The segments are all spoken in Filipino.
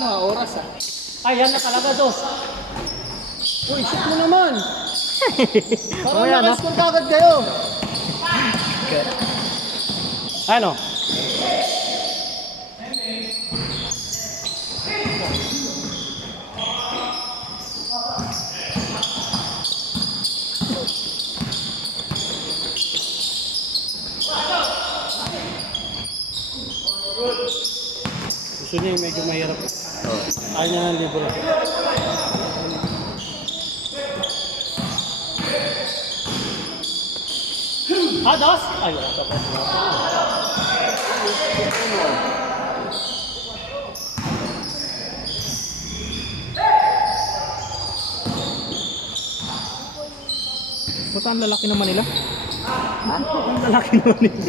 Mga oras ah. Ay, yan na talaga, Dos. Uy, shoot mo naman. Parang nakascore kagad kayo. Ano? Gusto niya yung medyo mahirap. Ayaw niya ng libro. Dos? Ay, wala ka pa. Basta ang lalaki naman nila. Ang lalaki naman nila.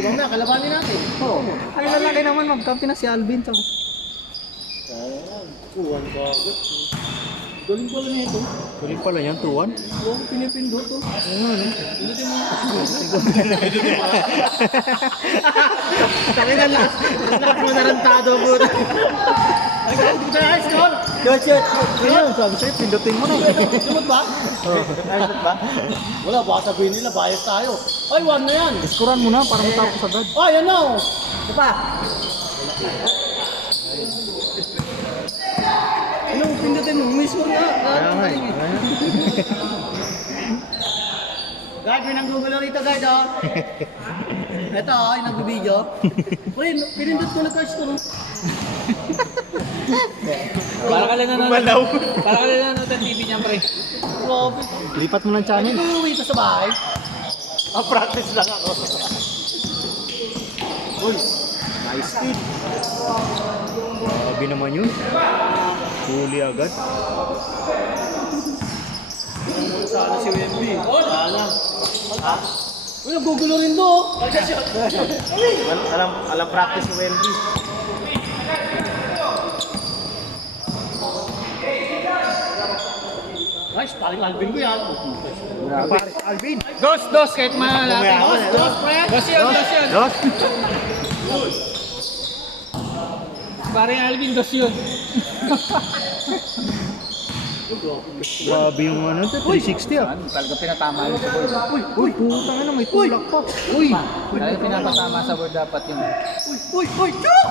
Ibang na, kalabanin natin. Oo. Ang lalaki naman, magkampi na si Alvin. So. Kuwan ba? Galing pala na ito. Galing pala yan, tuwan. Huwag pinipindot to. Pinutin mo. Sabi na lakas mo narantado po. Ay, hindi ka na score. Shoot. Ayun, sabi sa'yo, pindutin mo na. Sumot ba? Ayun ba? Wala, baka sabihin nila, bias tayo. Ay, 1 na yan. Iskuran mo na para matapos agad. Ay, yan na oh. Ito pa. Anong pindutin mo? May score nga. Kaya nga eh. Guard, may nanggugulo rito, guard, oh. Ito, oh, yung nagbibideo. Pre, pinindot ko na coach ko, no? Para ka lang nanonood. Para ka lang nanonood ng TV niya, pre. Grabe. Lipat mo ng Ano channel. ba uwi ito sa bahay? Practice lang ako. Uy, nice kid. Grabe naman yun. Huli agad. Sana si Wemby. Sana. Ha? Uy, nagugulo rin to, oh. Alam practice ni Wendy. Nice, paring Alvin ko yan. Pare, Alvin. Dos, kahit malapit. Dos, pre. Dos yun. Dos. Parang Alvin, dos yun. Grabe yung ano, 360 ah. Talaga pinatama yun sa board. Uy, putang ina, may tulak pa. Uy. Talaga pinapatama sa board dapat yun. Uy, chuk!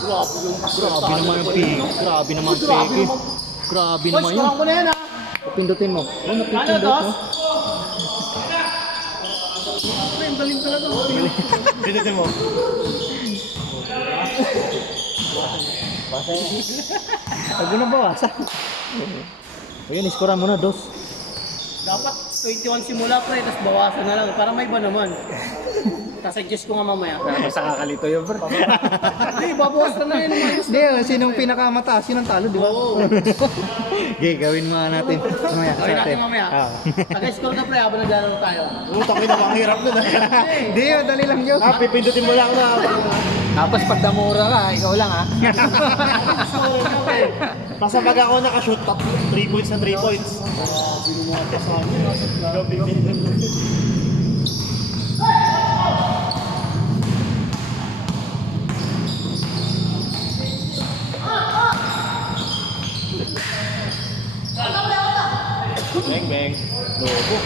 Grabe naman yung pig. Grabe naman yung pig. Grabe Uy, naman yun. scorean ko na yan, ha? Pindutin mo. Oh, Ano, napipindot Dos? mo. Pre, ang galing talaga. Pindutin mo. Huwag mo na bawasan. Ayun, iskoran mo na, Dos. Dapat 21 simula, pre, tapos bawasan na lang. Para may iba naman. Suggest ko nga mamaya. Basta kakalito yun, bro. Hindi, babawas na yun. Hindi, sinong pinakamataas yun ang talo, di ba? Oo. Okay, gawin mo nga natin. Mamaya, Gawin natin mamaya. Nag-score ka, pre, habang naglalaro tayo. Utang ko na, hirap nun. Hindi, dali lang yun. Pipindutin mo lang na. Tapos pag damura ka, ikaw lang ha. Basta pag ako nakashoot, 3 points na 3 points. Bang. Lobo.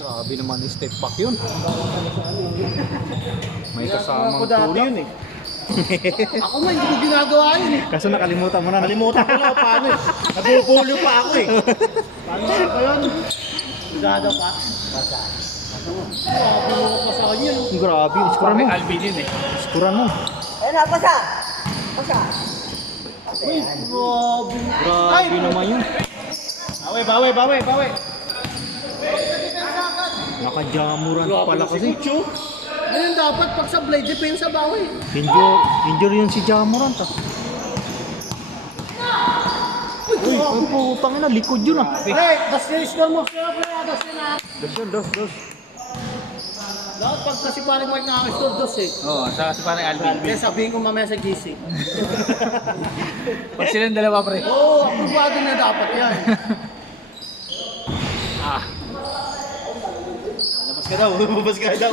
Grabe naman yung step back yun. May kasamang tulak. Yun eh. Ako man, hindi ko ginagawa yun eh. Kaso nakalimutan mo na. Nakalimutan ko na paano eh. Nabubulo pa ako eh. Paano ba yun? Sigado pa? Basta. Grabe mo pa sa kanya. no? Grabe, iskuran mo. Alvin yun eh. Iskuran mo. Uy, grabe. Grabe naman yun. Bawi. Nakajamuran pala kasi. Ganyan dapat pag sa blade, depensa bawi. Injure yun si Jamuran ta. Uy, ang putang ina, likod yun ah. Pre, das yung score mo. Score pre, das yun ah. Dos. Lahat pag kasi parang Mike nakaka-score, dos eh. Oo, saka si parang Alvin. Kaya sabihin ko mamaya sa GC. Pag silang dalawa, pre. Oo, aprobado na dapat yan. Ka daw, bubas ka daw.